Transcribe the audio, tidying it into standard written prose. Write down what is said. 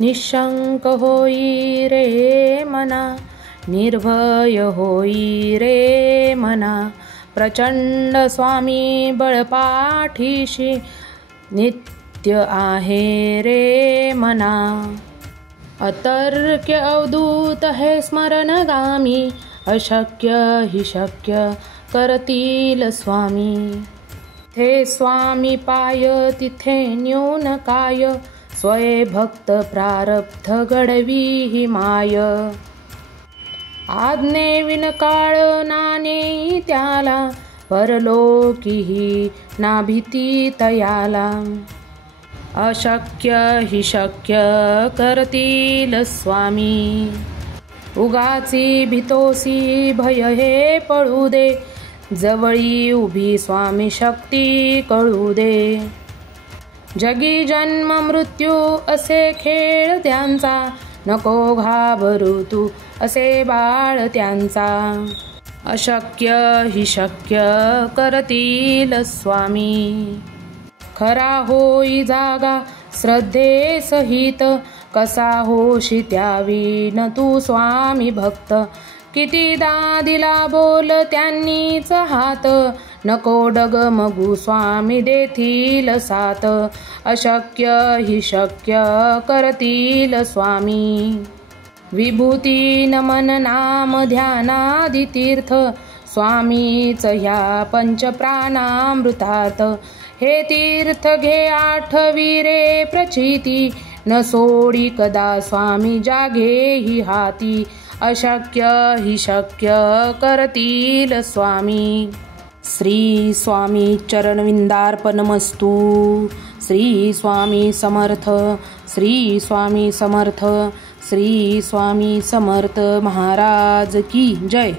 निशंक होई रे मना, निर्भय होई रे मना, प्रचंड स्वामी बळपाठीशी नित्य आहे रे मना. अतर्क्य अवधूत हे स्मरणगामी, अशक्य हि शक्य करतील स्वामी. थे स्वामी पाय तिथे न्यून काय, स्वये भक्त प्रारब्ध घडवी ही माय. आज्ञे विनकाळ नाने त्याला, परलोकीही ना भीती तयाला. अशक्य हि शक्य करतील स्वामी. उगाची भीतोसी भय हे पळू दे, जवळी उभी स्वामी शक्ती कळू दे. जगी जन्म मृत्यू असे खेळ त्यांचा, नको घाबरू तू असे बाळ त्यांचा. अशक्य हि शक्य करतील स्वामी. खरा होई जागा श्रद्धे सहित, कसा होशी त्याविन तू स्वामी भक्त. कितीदा दिला बोल त्यांनीच हात, नको डगमगू स्वामी देतील साथ. अशक्य हि शक्य करतील स्वामी. विभूती नमन नाम ध्यानादि तीर्थ, स्वामीच ह्या पंचप्राणामृतात. हे तीर्थ घे आठवी रे प्रचिती, न सोडी कदा स्वामी जागे ही हाती. अशक्य हि शक्य करतील स्वामी. श्री स्वामी चरणविंदार्पणमस्तु. श्री स्वामी समर्थ. श्री स्वामी समर्थ. श्री स्वामी समर्थ महाराज की जय.